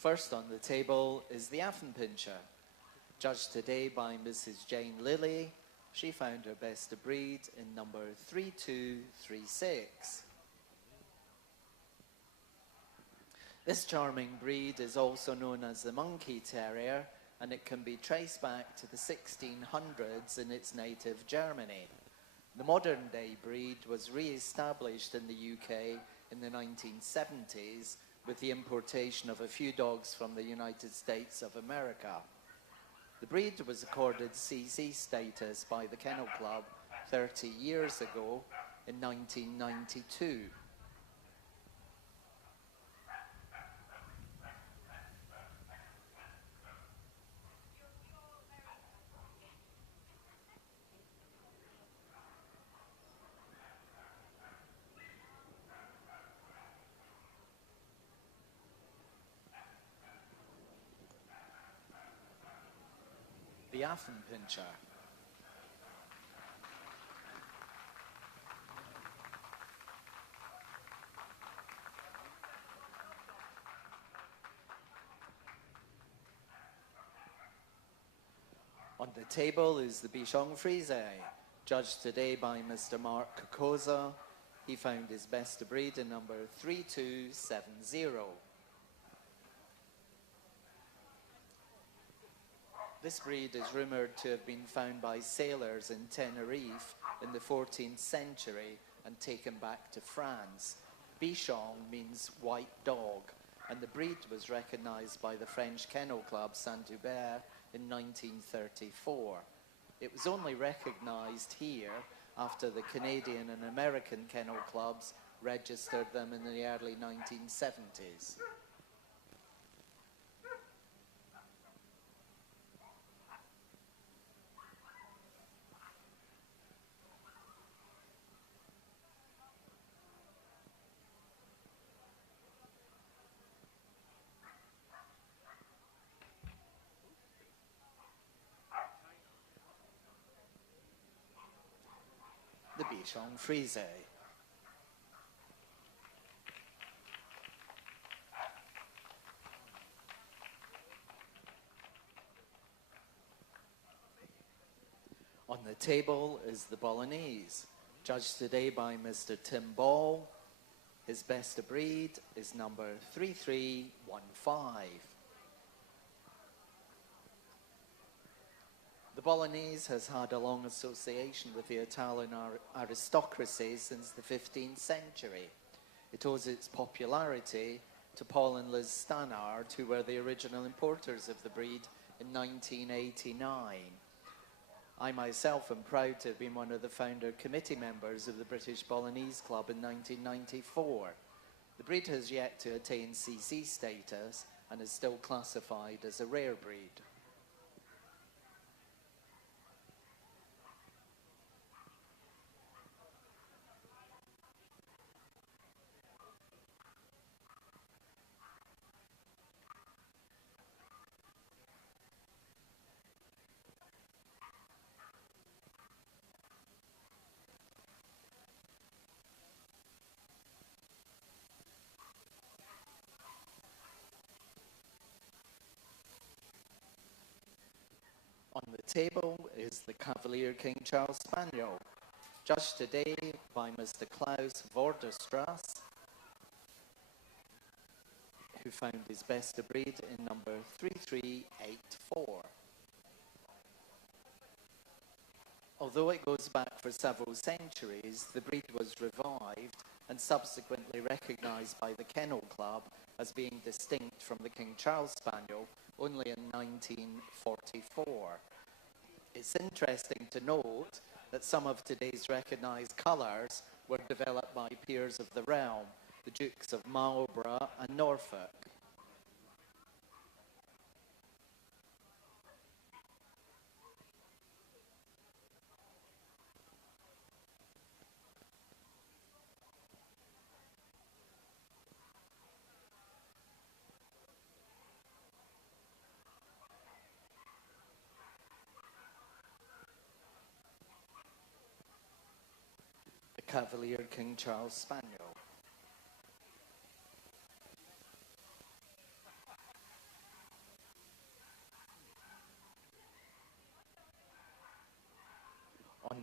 First on the table is the Bichon Pinscher. Judged today by Mrs. Jane Lilly, she found her best of breed in number 3236. This charming breed is also known as the Monkey Terrier, and it can be traced back to the 1600s in its native Germany. The modern-day breed was re-established in the UK in the 1970s with the importation of a few dogs from the United States of America. The breed was accorded CC status by the Kennel Club 30 years ago in 1992. The Bichon Pinscher. On the table is the Bichon Frise, judged today by Mr. Mark Kokoza. He found his best of breed in number 3270. This breed is rumoured to have been found by sailors in Tenerife in the 14th century and taken back to France. Bichon means white dog, and the breed was recognised by the French Kennel Club Saint-Hubert in 1934. It was only recognised here after the Canadian and American kennel clubs registered them in the early 1970s. The Bichon Frise. On the table is the Bolognese, judged today by Mr. Tim Ball. His best of breed is number 3315. The Bolognese has had a long association with the Italian aristocracy since the 15th century. It owes its popularity to Paul and Liz Stannard, who were the original importers of the breed in 1989. I myself am proud to have been one of the founder committee members of the British Bolognese Club in 1994. The breed has yet to attain CC status and is still classified as a rare breed. On the table is the Cavalier King Charles Spaniel, judged today by Mr. Klaus Vorderstrass, who found his best of breed in number 3384. Although it goes back for several centuries, the breed was revived and subsequently recognised by the Kennel Club as being distinct from the King Charles Spaniel only in 1944. It's interesting to note that some of today's recognised colours were developed by peers of the realm, the Dukes of Marlborough and Norfolk. Cavalier King Charles Spaniel.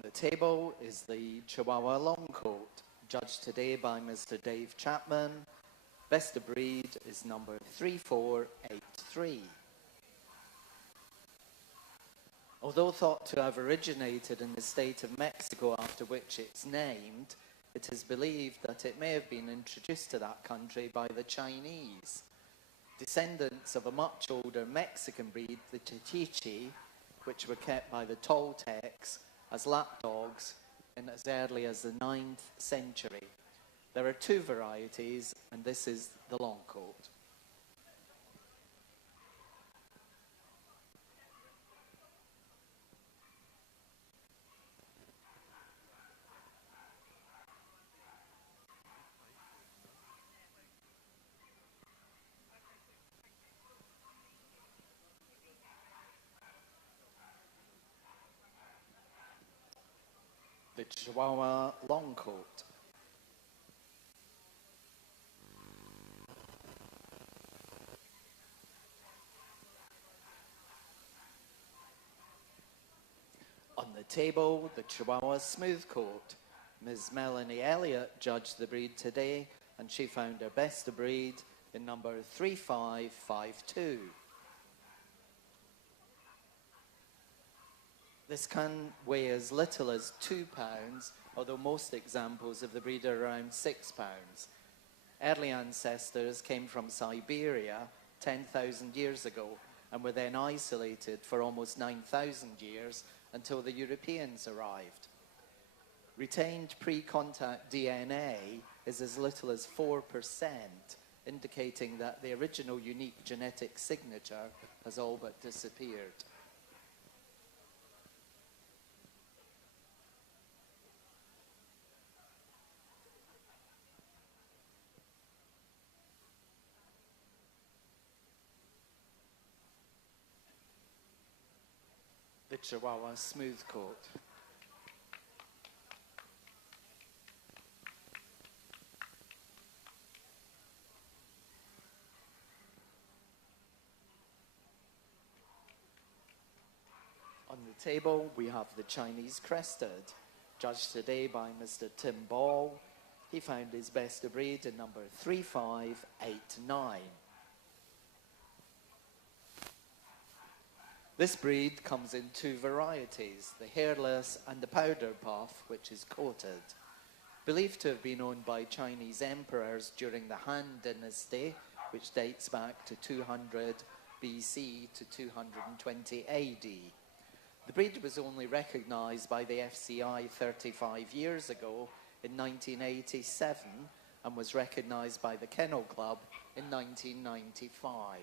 the table is the Chihuahua long coat, judged today by Mr. Dave Chapman. Best of breed is number 3483. Although thought to have originated in the state of Mexico after which it's named, it is believed that it may have been introduced to that country by the Chinese. Descendants of a much older Mexican breed, the Chichichi, which were kept by the Toltecs as lapdogs in as early as the 9th century. There are two varieties, and this is the long coat. The Chihuahua long coat. On the table, the Chihuahua smooth coat. Ms. Melanie Elliott judged the breed today, and she found her best of breed in number 3552. This can weigh as little as 2 pounds, although most examples of the breed are around 6 pounds. Early ancestors came from Siberia 10,000 years ago and were then isolated for almost 9,000 years until the Europeans arrived. Retained pre-contact DNA is as little as 4%, indicating that the original unique genetic signature has all but disappeared. The Chihuahua smooth coat. On the table, we have the Chinese Crested, judged today by Mr. Tim Ball. He found his best of breed in number 3589. This breed comes in two varieties, the hairless and the powder puff, which is coated. Believed to have been owned by Chinese emperors during the Han Dynasty, which dates back to 200 BC to 220 AD. The breed was only recognized by the FCI 35 years ago in 1987 and was recognized by the Kennel Club in 1995.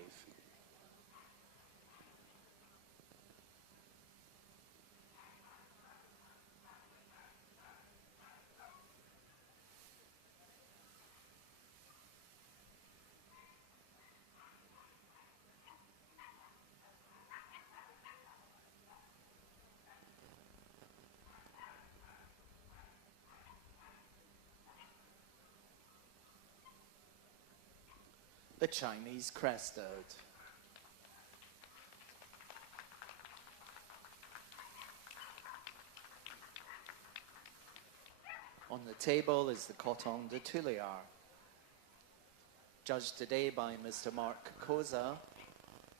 The Chinese Crested. On the table is the Coton de Tuliar, judged today by Mr. Mark Koza.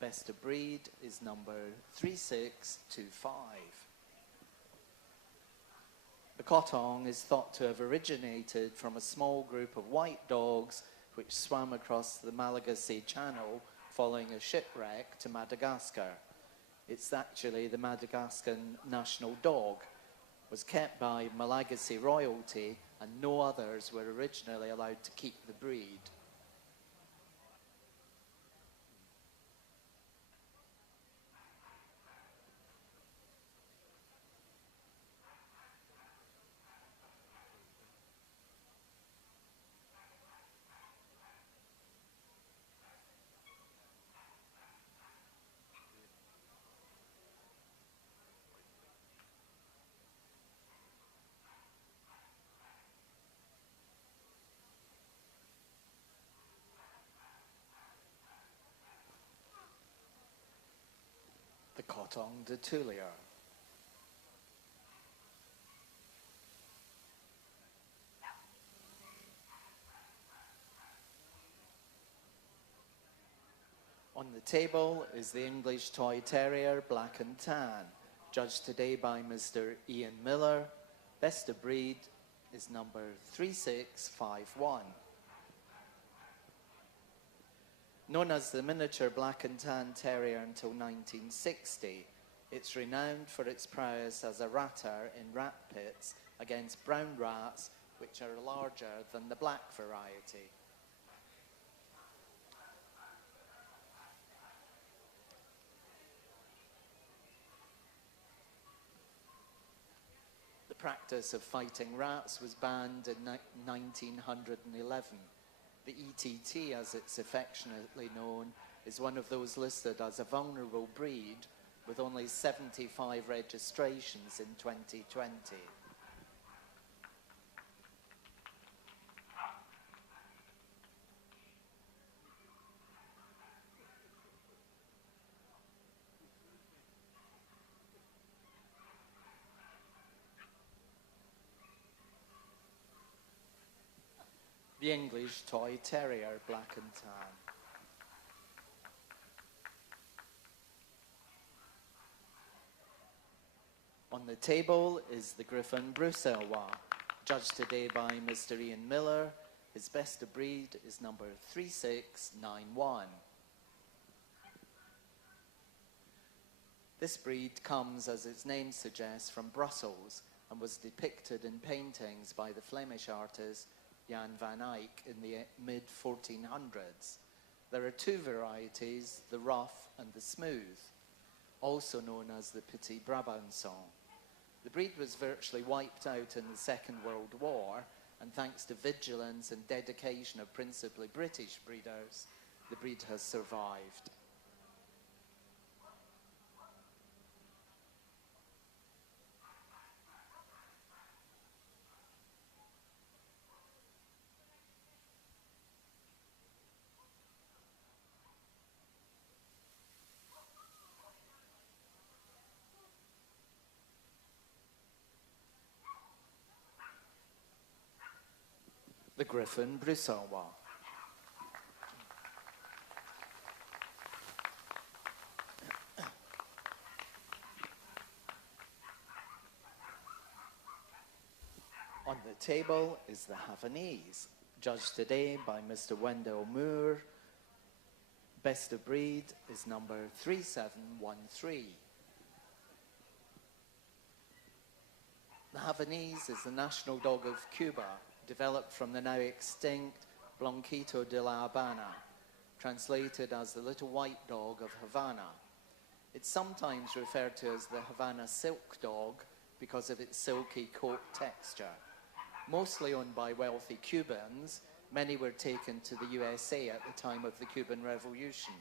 Best of breed is number 3625. The Coton is thought to have originated from a small group of white dogs which swam across the Malagasi Channel following a shipwreck to Madagascar. It's actually the Madagascan national dog, was kept by Malagasy royalty, and no others were originally allowed to keep the breed. The Coton de Tuliar. table is the English Toy Terrier, black and tan, judged today by Mr. Ian Miller. Best of breed is number 3651. Known as the Miniature Black and Tan Terrier until 1960, it's renowned for its prowess as a ratter in rat pits against brown rats, which are larger than the black variety. The practice of fighting rats was banned in 1911. The ETT, as it's affectionately known, is one of those listed as a vulnerable breed with only 75 registrations in 2020. The English Toy Terrier, black and tan. On the table is the Griffon Bruxellois, judged today by Mr. Ian Miller. His best of breed is number 3691. This breed comes, as its name suggests, from Brussels and was depicted in paintings by the Flemish artist Jan van Eyck in the mid-1400s. There are two varieties, the rough and the smooth, also known as the Petit Brabançon. The breed was virtually wiped out in the Second World War, and thanks to vigilance and dedication of principally British breeders, the breed has survived. The Griffon Bruxellois. On the table is the Havanese, judged today by Mr. Wendell Moore. Best of breed is number 3713. The Havanese is the national dog of Cuba, developed from the now extinct Blanquito de la Habana, translated as the little white dog of Havana. It's sometimes referred to as the Havana silk dog because of its silky coat texture. Mostly owned by wealthy Cubans, many were taken to the USA at the time of the Cuban Revolution.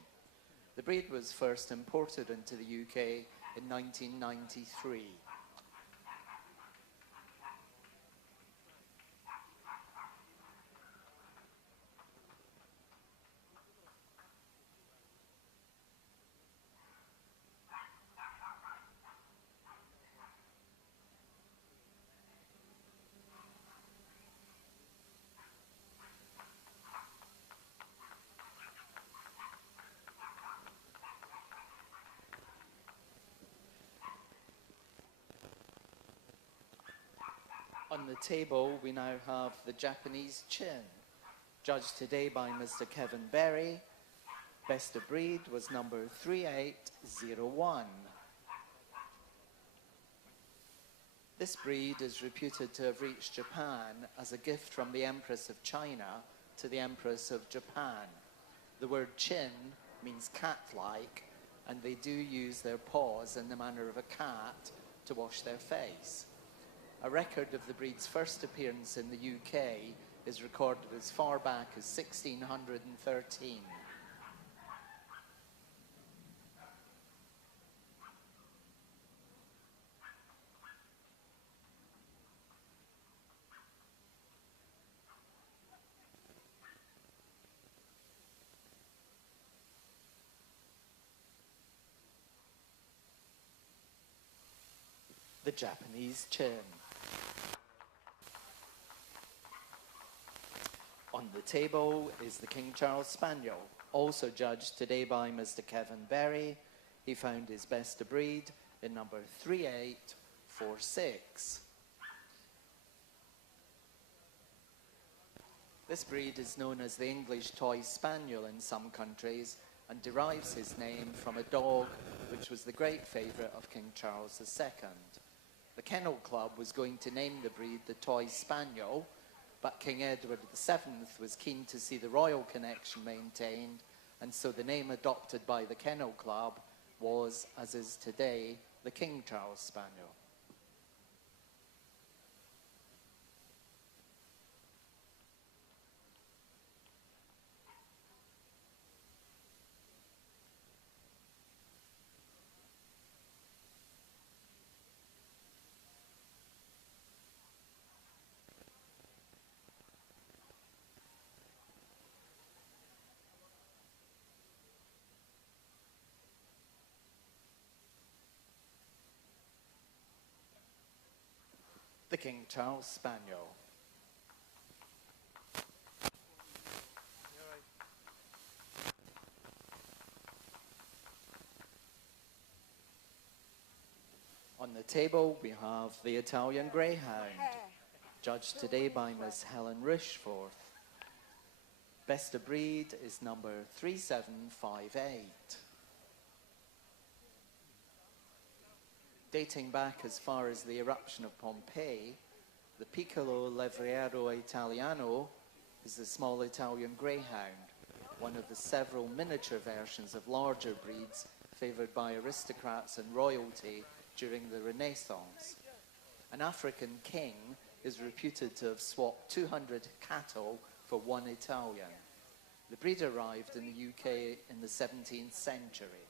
The breed was first imported into the UK in 1993. On the table, we now have the Japanese Chin, judged today by Mr. Kevin Berry. Best of breed was number 3801. This breed is reputed to have reached Japan as a gift from the Empress of China to the Empress of Japan. The word chin means cat-like, and they do use their paws in the manner of a cat to wash their face. A record of the breed's first appearance in the UK is recorded as far back as 1613. The Japanese Chin. On the table is the King Charles Spaniel, Also judged today by Mr. Kevin Berry. He found his best of breed in number 3846. This breed is known as the English Toy Spaniel in some countries and derives his name from a dog which was the great favourite of King Charles II. The Kennel Club was going to name the breed the Toy Spaniel, but King Edward VII was keen to see the royal connection maintained, and so the name adopted by the Kennel Club was, as is today, the King Charles Spaniel. The King Charles Spaniel. On the table we have the Italian Greyhound, judged today by Miss Helen Rushforth. Best of breed is number 3758. Dating back as far as the eruption of Pompeii, the Piccolo Levriero Italiano is the small Italian greyhound, one of the several miniature versions of larger breeds favoured by aristocrats and royalty during the Renaissance. An African king is reputed to have swapped 200 cattle for one Italian. The breed arrived in the UK in the 17th century.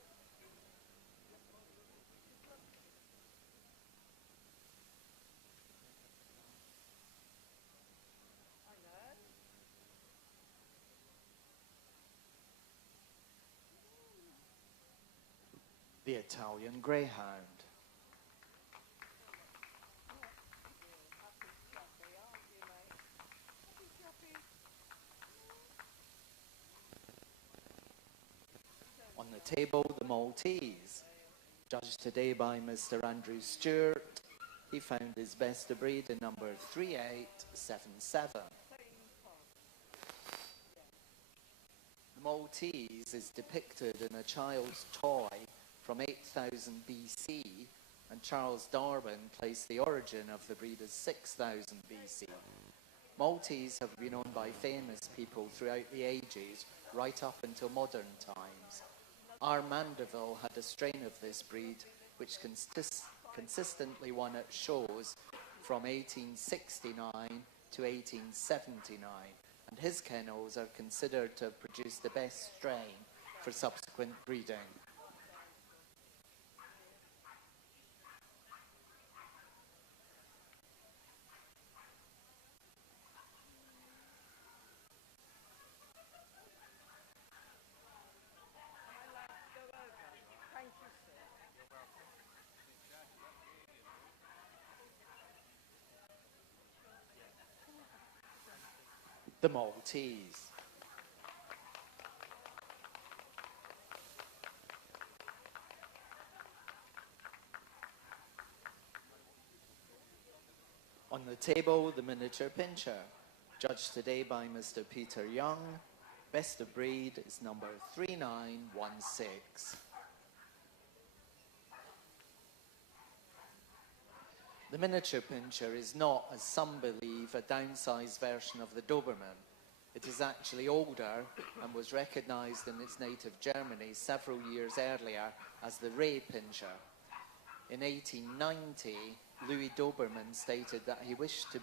The Italian Greyhound. On the table, the Maltese, judged today by Mr. Andrew Stewart. He found his best of breed in number 3877. The Maltese is depicted in a child's toy from 8000 BC, and Charles Darwin placed the origin of the breed as 6000 BC. Maltese have been owned by famous people throughout the ages, right up until modern times. Our Mandeville had a strain of this breed, which consistently won at shows from 1869 to 1879, and his kennels are considered to have produced the best strain for subsequent breeding. The Maltese. On the table, the Miniature Pinscher, judged today by Mr. Peter Young. Best of breed is number 3916. The Miniature Pinscher is not, as some believe, a downsized version of the Doberman. It is actually older and was recognized in its native Germany several years earlier as the Ray Pinscher. In 1890, Louis Doberman stated that he wished to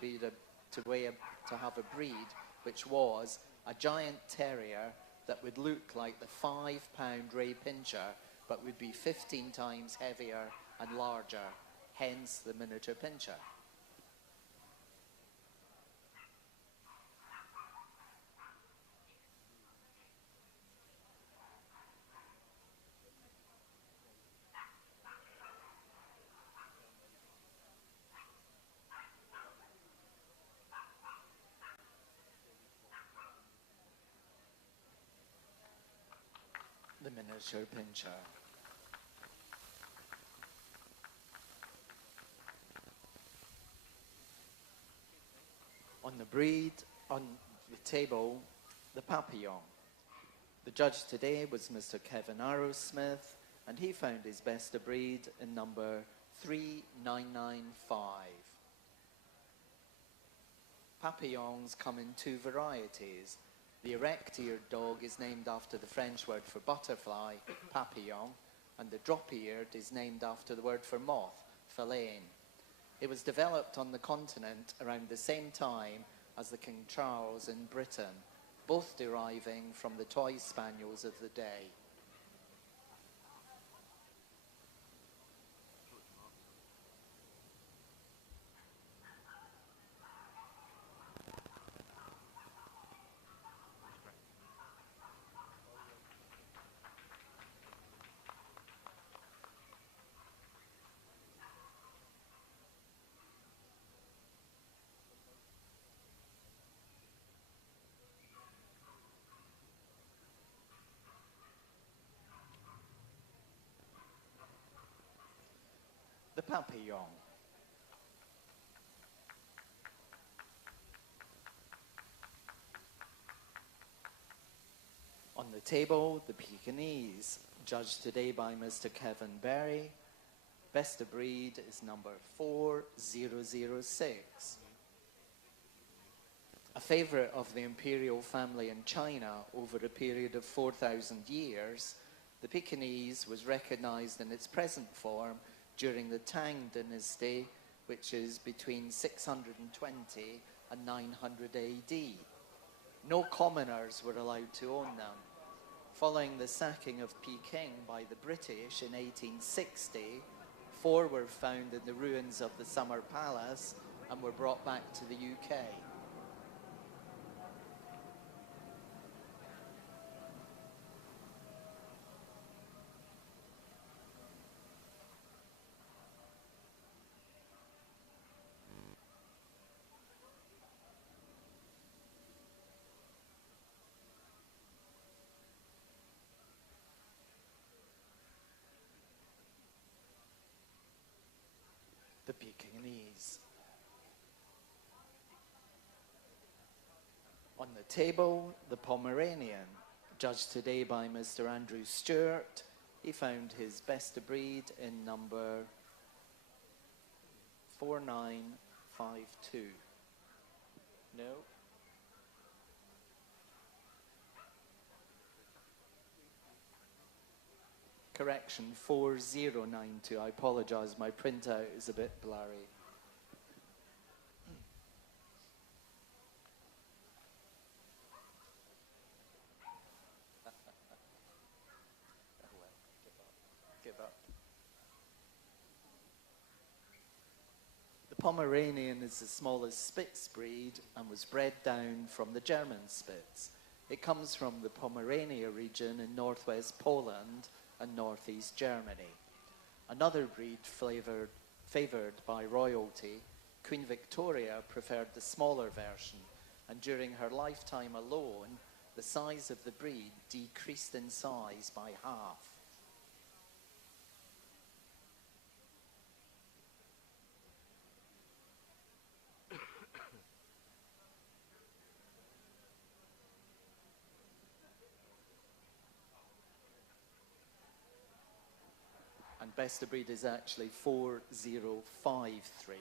have a breed which was a giant terrier that would look like the 5-pound Ray Pinscher, but would be 15 times heavier and larger, hence the Miniature Pinscher. Miniature Pinscher. On the breed, on the table, the Papillon. The judge today was Mr. Kevin Arrowsmith, and he found his best of breed in number 3995. Papillons come in two varieties. The erect-eared dog is named after the French word for butterfly, papillon, and the drop-eared is named after the word for moth, filaine. It was developed on the continent around the same time as the King Charles in Britain, both deriving from the toy spaniels of the day. The Papillon. On the table, the Pekingese, judged today by Mr. Kevin Berry. Best of breed is number 4006. A favourite of the imperial family in China over a period of 4,000 years, the Pekingese was recognised in its present form during the Tang dynasty, which is between 620 and 900 AD. No commoners were allowed to own them. Following the sacking of Peking by the British in 1860, 4 were found in the ruins of the Summer Palace and were brought back to the UK. The Pekingese. On the table, the Pomeranian, judged today by Mr. Andrew Stewart. He found his best of breed in number 4952. No? Correction, 4092. I apologise, my printout is a bit blurry. Give up. The Pomeranian is the smallest Spitz breed and was bred down from the German Spitz. It comes from the Pomerania region in northwest Poland and northeast Germany. Another breed favoured by royalty, Queen Victoria preferred the smaller version, and during her lifetime alone, the size of the breed decreased in size by half. And best of breed is actually 4053,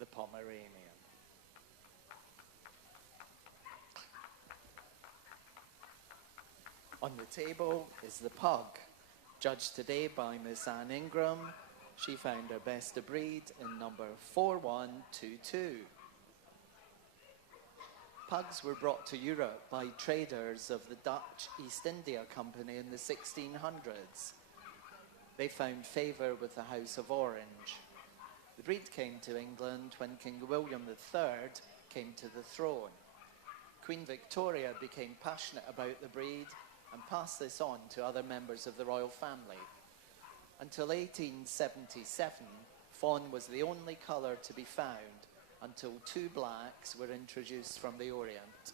the Pomeranian. On the table is the Pug, judged today by Miss Anne Ingram. She found her best of breed in number 4122. Pugs were brought to Europe by traders of the Dutch East India Company in the 1600s. They found favour with the House of Orange. The breed came to England when King William III came to the throne. Queen Victoria became passionate about the breed and passed this on to other members of the royal family. Until 1877, fawn was the only colour to be found until 2 blacks were introduced from the Orient.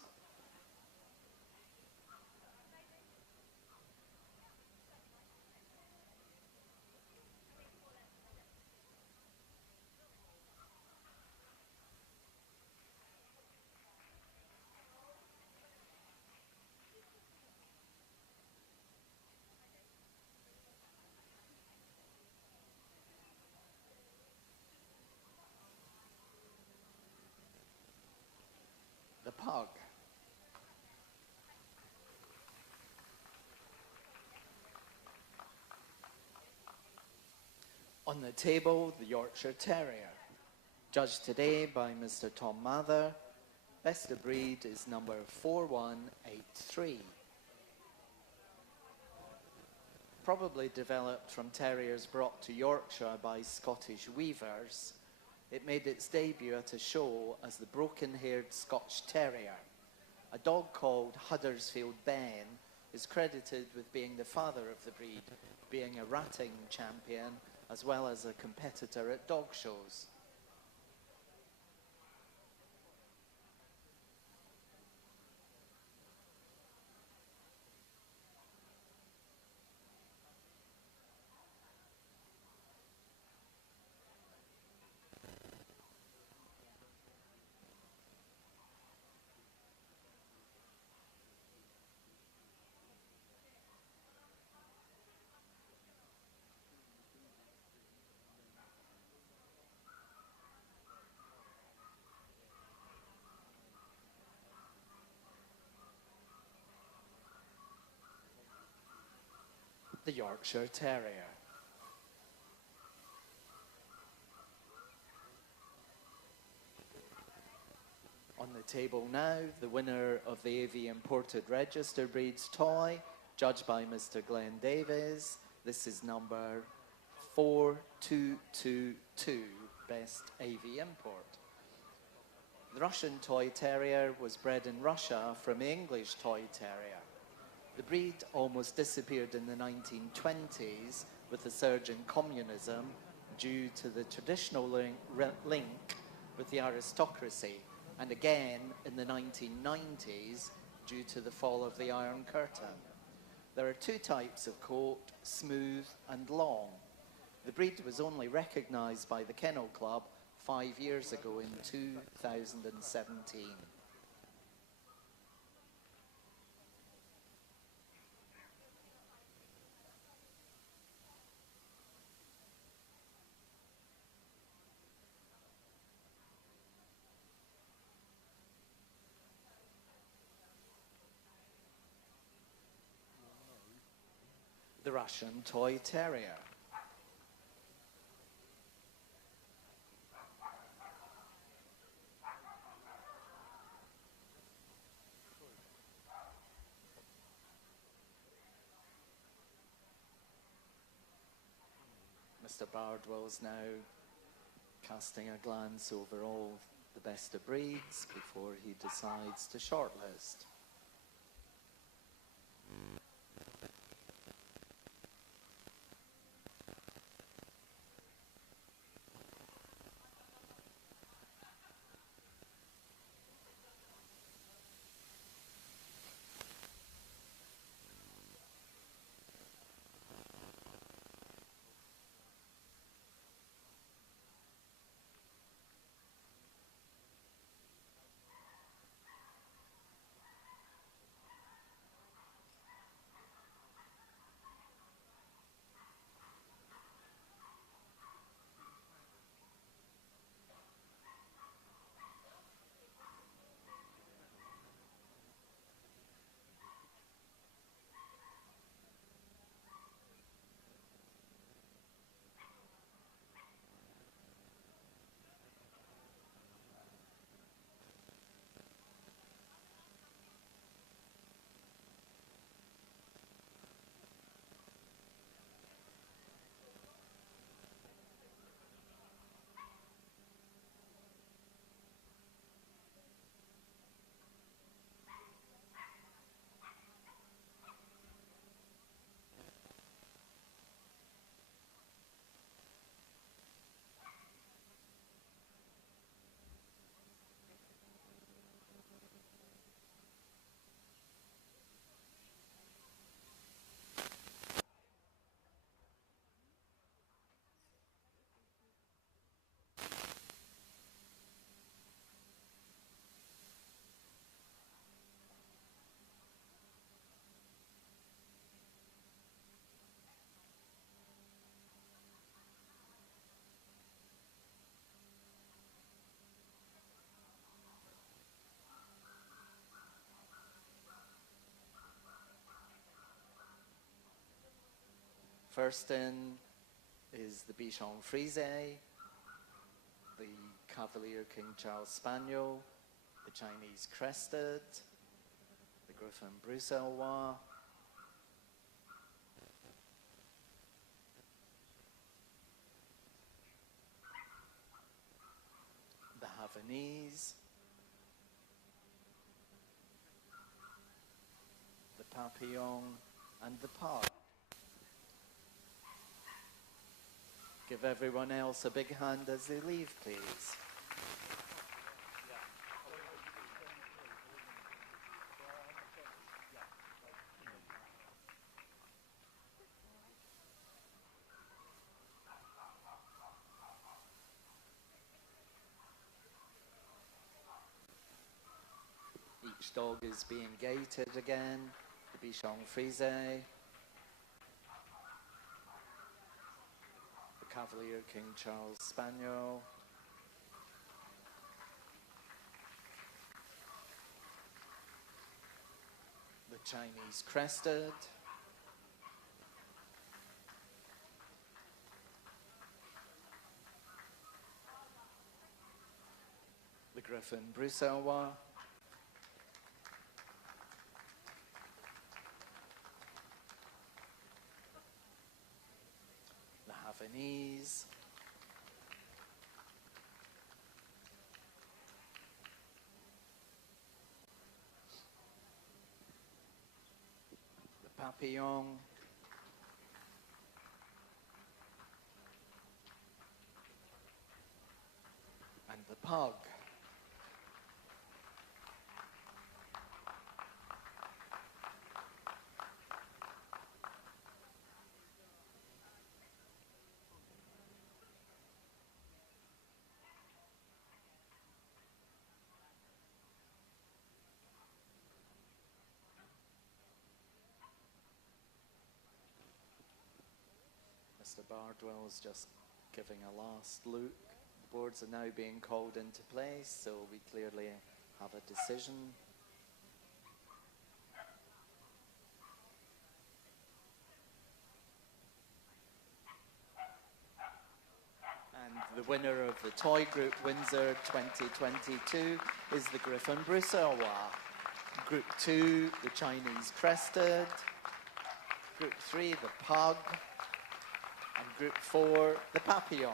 pug. On the table, the Yorkshire Terrier. Judged today by Mr. Tom Mather, best of breed is number 4183. Probably developed from terriers brought to Yorkshire by Scottish weavers, it made its debut at a show as the broken-haired Scotch Terrier. A dog called Huddersfield Ben is credited with being the father of the breed, being a ratting champion as well as a competitor at dog shows. The Yorkshire Terrier. On the table now, the winner of the AV Imported Register Breeds toy, judged by Mr. Glenn Davies. This is number 4222, Best AV Import. The Russian Toy Terrier was bred in Russia from the English Toy Terrier. The breed almost disappeared in the 1920s with the surge in communism due to the traditional link with the aristocracy, and again in the 1990s due to the fall of the Iron Curtain. There are two types of coat, smooth and long. The breed was only recognised by the Kennel Club 5 years ago in 2017. The Russian Toy Terrier. Mr. Bardwell's now casting a glance over all the best of breeds before he decides to shortlist. First in is the Bichon Frise, the Cavalier King Charles Spaniel, the Chinese Crested, the Griffon Bruxellois, the Havanese, the Papillon, and the Pug. Give everyone else a big hand as they leave, please. Each dog is being gated again. The Bichon Frise, the Cavalier King Charles Spaniel, the Chinese Crested, the Griffon Bruxellois, the Havanese, the Papillon, and the Pug. Mr. Bardwell's just giving a last look. The boards are now being called into place, so we clearly have a decision. And the winner of the Toy Group Windsor 2022 is the Griffon Bruxellois. Group 2, the Chinese Crested. Group 3, the Pug. And Group 4, the Papillon.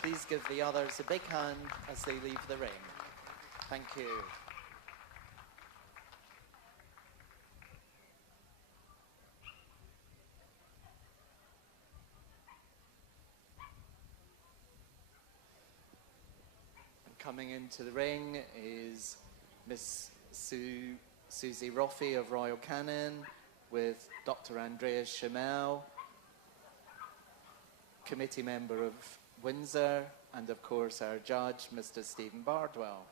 Please give the others a big hand as they leave the ring. Thank you. And coming into the ring is Miss Susie Roffey of Royal Canin with Dr. Andreas Schimmel, committee member of Windsor, and of course our judge, Mr. Stephen Bardwell.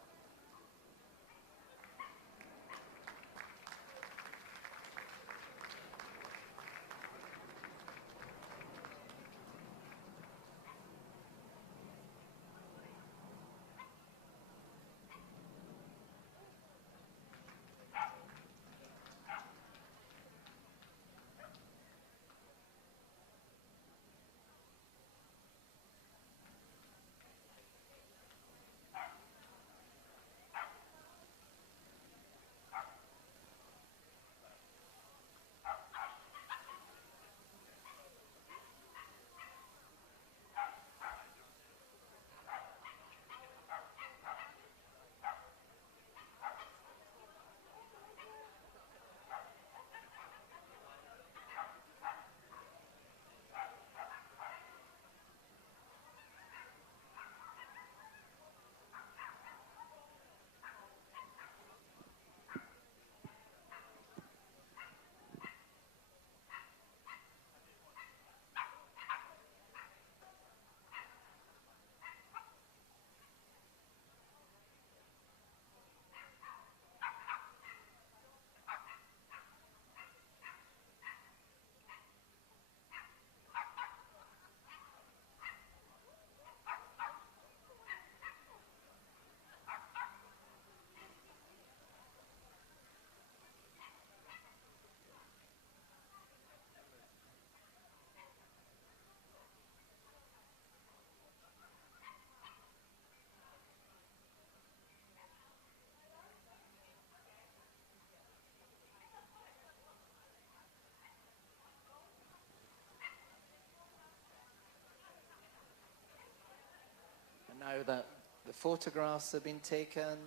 Now that the photographs have been taken,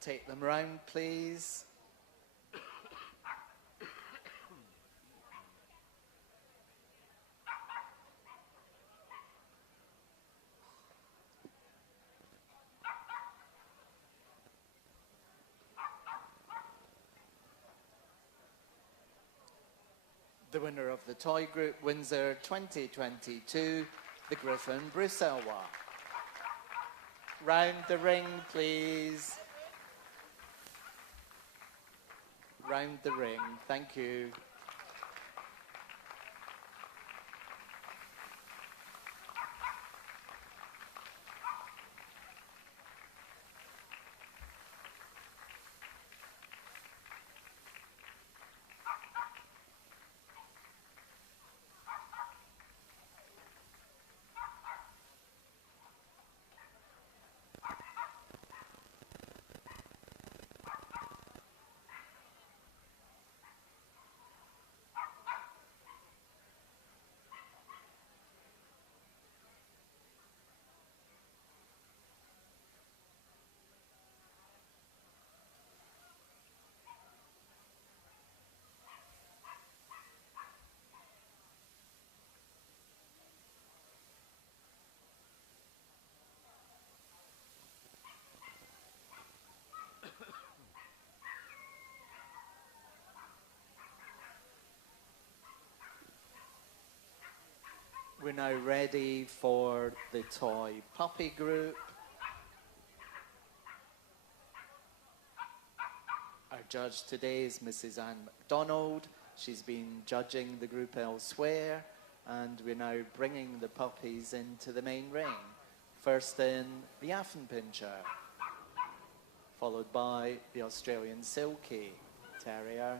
take them round, please. The winner of the Toy Group Windsor 2022, the Griffon Bruxellois. Round the ring, please. Round the ring, thank you. We're now ready for the toy puppy group. Our judge today is Mrs. Anne MacDonald. She's been judging the group elsewhere, and we're now bringing the puppies into the main ring. First in, the Bichon Pinscher, followed by the Australian Silky Terrier,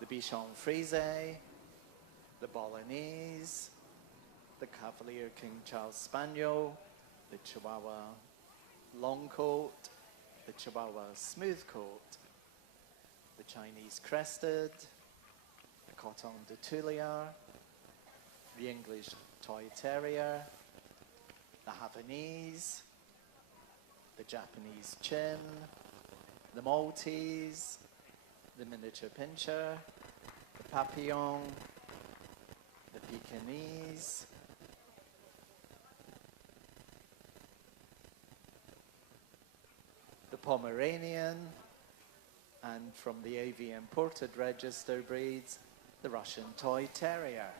the Bichon Frise, the Bolognese, the Cavalier King Charles Spaniel, the Chihuahua Long Coat, the Chihuahua Smooth Coat, the Chinese Crested, the Coton de Tuliar, the English Toy Terrier, the Havanese, the Japanese Chin, the Maltese, the Miniature Pinscher, the Papillon, the Pekingese, the Pomeranian, and from the AV imported register breeds, the Russian Toy Terrier.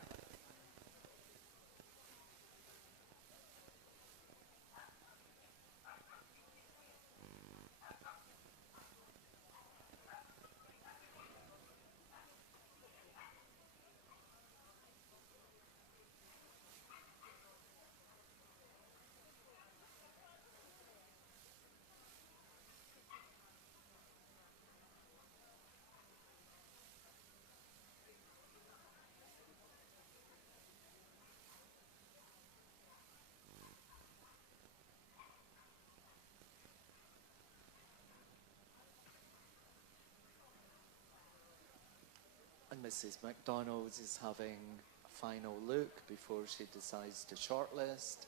And Mrs. MacDonald is having a final look before she decides to shortlist.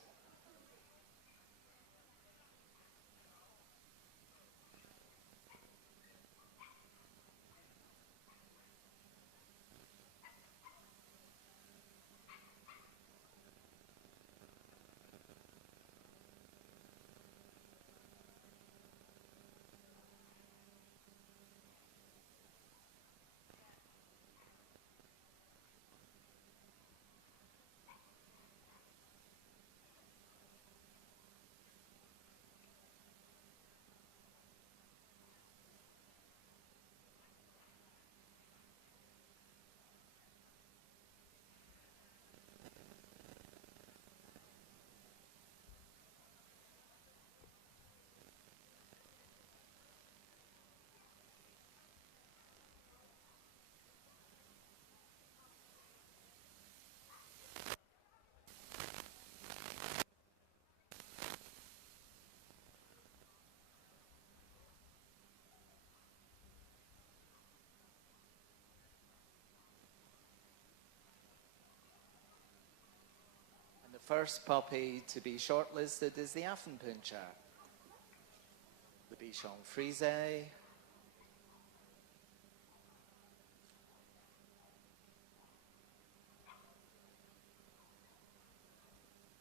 First puppy to be shortlisted is the Affin Pinscher, the Bichon Frise, the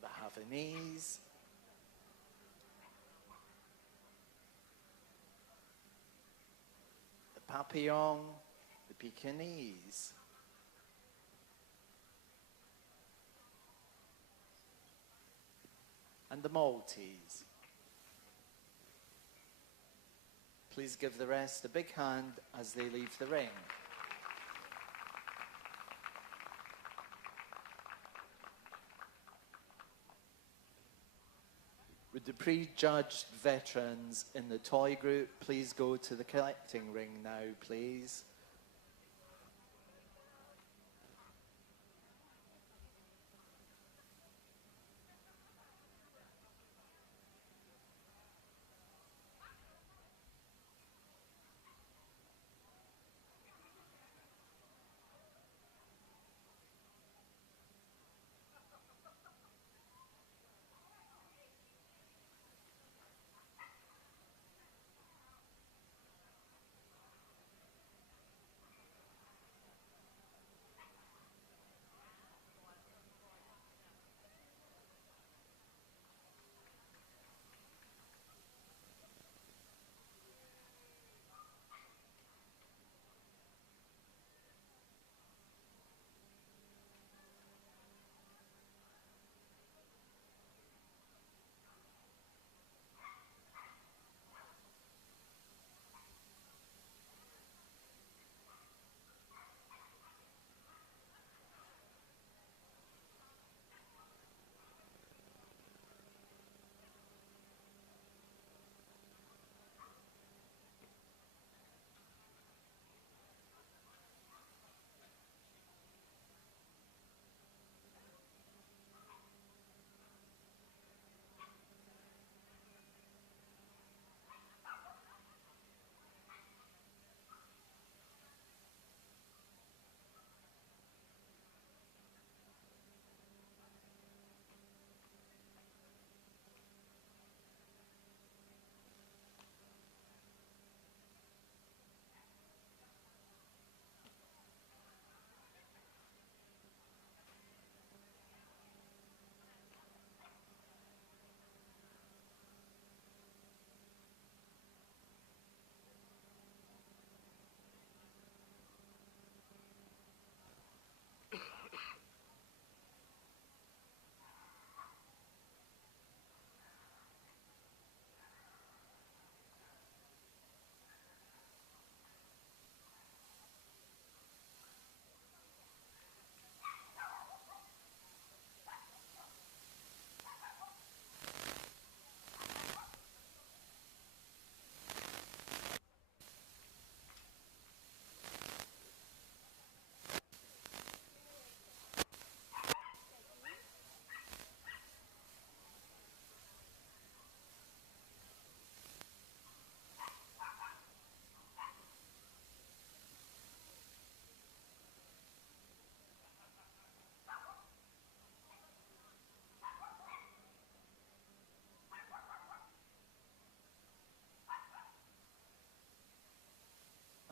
Havanese, the Papillon, the Pekingese, and the Maltese. Please give the rest a big hand as they leave the ring. Would the prejudged veterans in the toy group please go to the collecting ring now, please?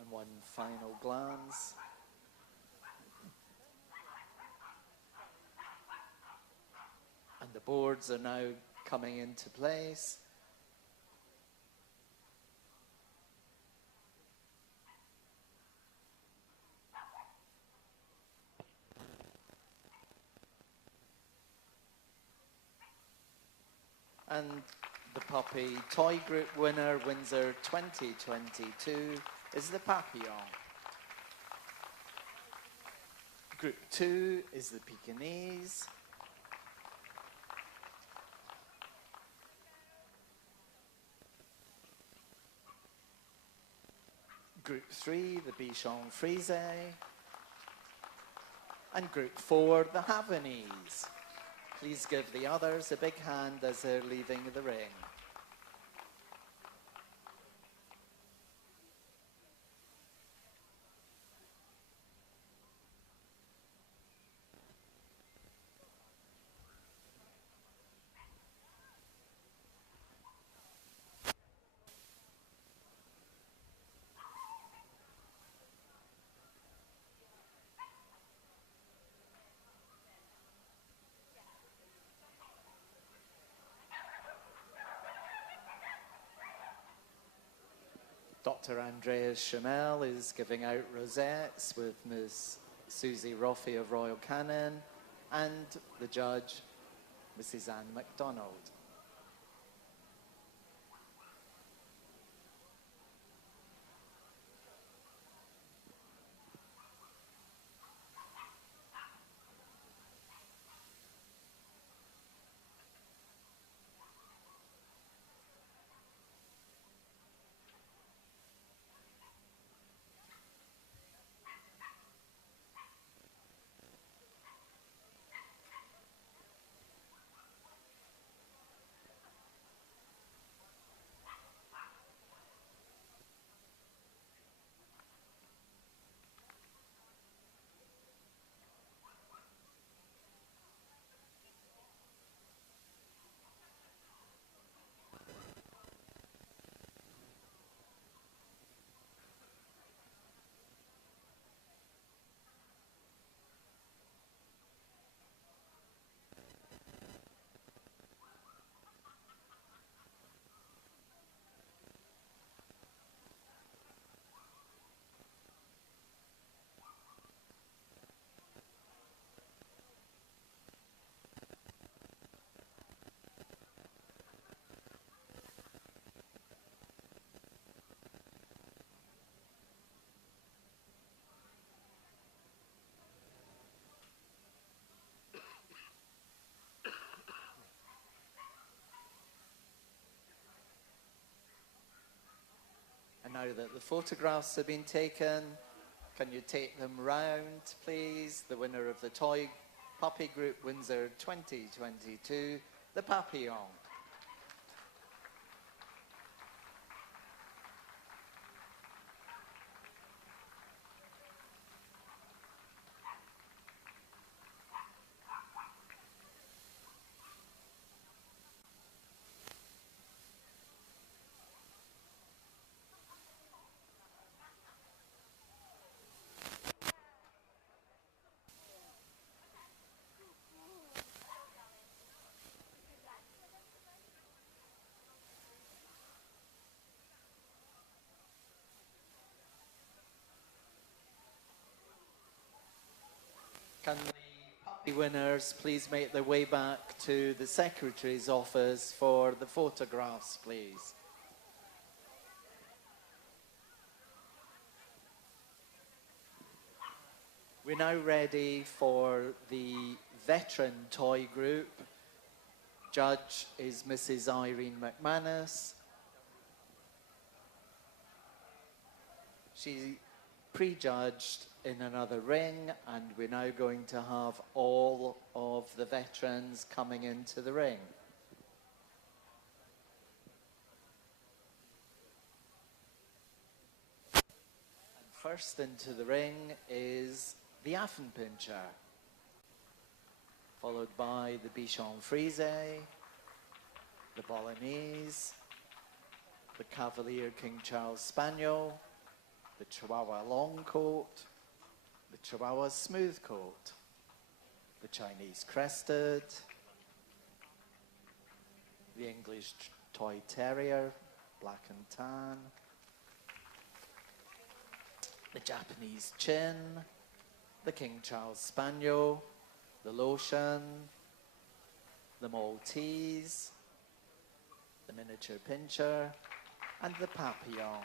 And one final glance. And the boards are now coming into place. And the puppy toy group winner, Windsor 2022, is the Papillon. Group 2 is the Pekingese. Group 3, the Bichon Frise. And Group 4, the Havanese. Please give the others a big hand as they're leaving the ring. Dr. Andreas Schimmel is giving out rosettes with Miss Susie Roffey of Royal Canin and the judge, Mrs. Anne MacDonald. And now that the photographs have been taken, can you take them round, please? The winner of the Toy Puppy Group Windsor 2022, the Papillon. Can the puppy winners please make their way back to the Secretary's office for the photographs, please? We're now ready for the veteran toy group. Judge is Mrs. Irene McManus. She prejudged in another ring, and we're now going to have all of the veterans coming into the ring. And first into the ring is the Affenpinscher, followed by the Bichon Frise, the Bolognese, the Cavalier King Charles Spaniel, the Chihuahua Long Coat, the Chihuahua Smooth Coat, the Chinese Crested, the English Toy Terrier, black and tan, the Japanese Chin, the King Charles Spaniel, the Lotion, the Maltese, the Miniature Pinscher, and the Papillon.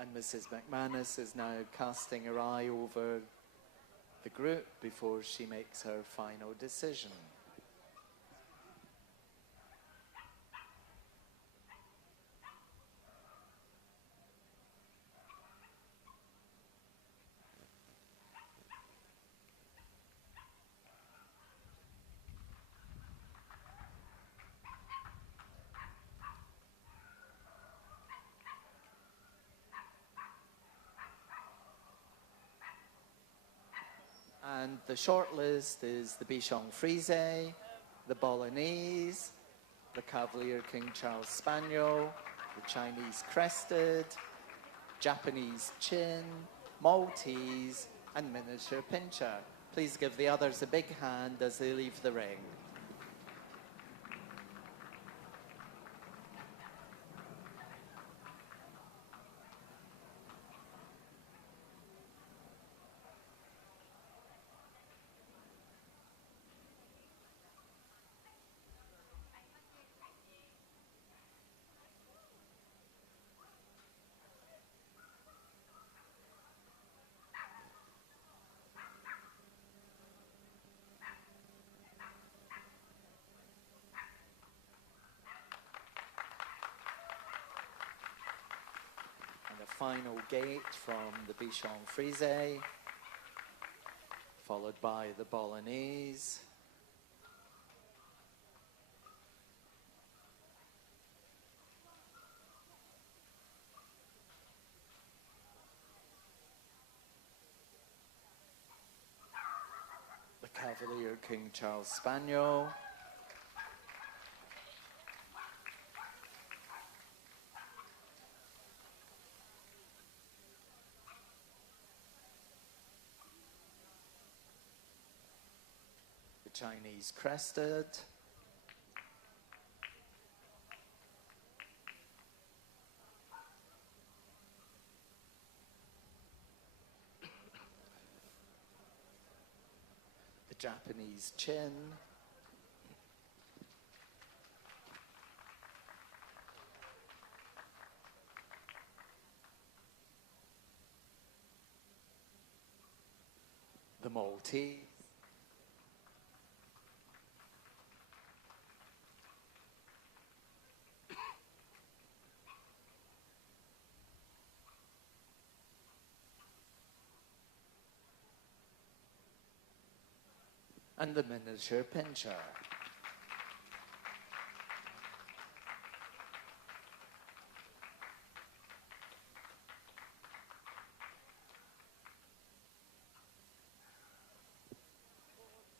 And Mrs. McManus is now casting her eye over the group before she makes her final decision. And the shortlist is the Bichon Frise, the Bolognese, the Cavalier King Charles Spaniel, the Chinese Crested, Japanese Chin, Maltese, and Miniature Pinscher. Please give the others a big hand as they leave the ring. Final gate from the Bichon Frise, followed by the Bolognese, the Cavalier King Charles Spaniel, Chinese Crested, the Japanese Chin, the Maltese, and the Miniature Pinscher.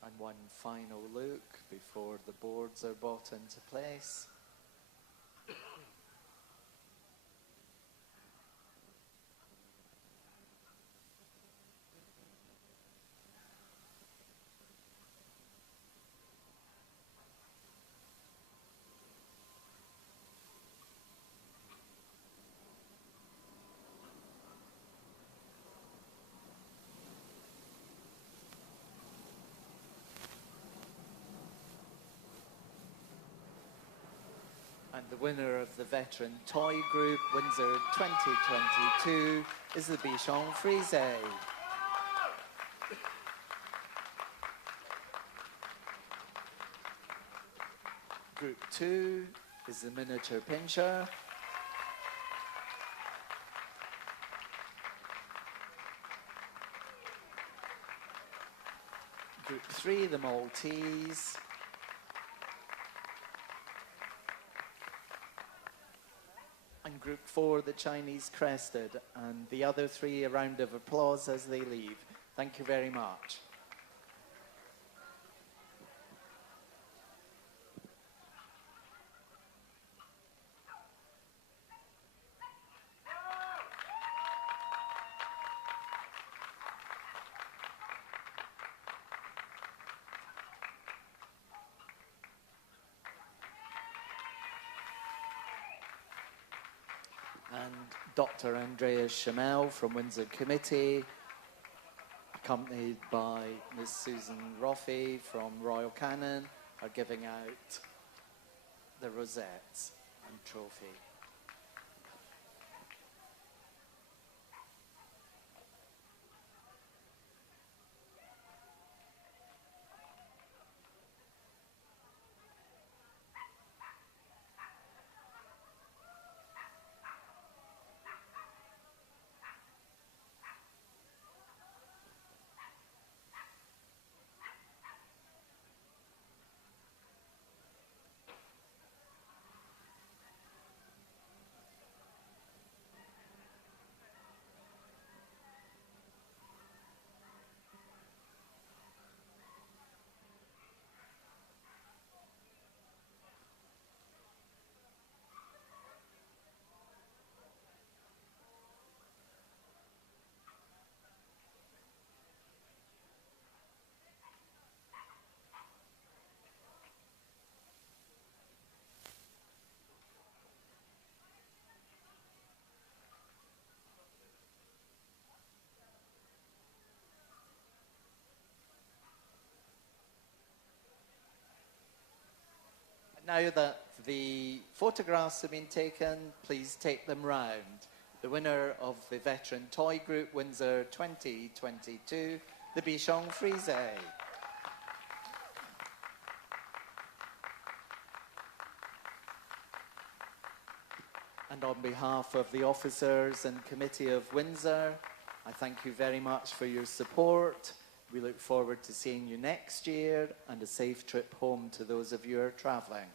And one final look before the boards are brought into place. And the winner of the Veteran Toy Group Windsor 2022 is the Bichon Frise. Group 2 is the Miniature Pinscher. Group 3, the Maltese. And Group 4, the Chinese Crested. And the other three, a round of applause as they leave. Thank you very much. And Dr. Andreas Schimmel from Windsor Committee, accompanied by Ms. Susan Roffey from Royal Canon, are giving out the rosettes and trophy. Now that the photographs have been taken, please take them round. The winner of the Veteran Toy Group Windsor 2022, the Bichon Frise. And on behalf of the officers and committee of Windsor, I thank you very much for your support. We look forward to seeing you next year, and a safe trip home to those of you who are travelling.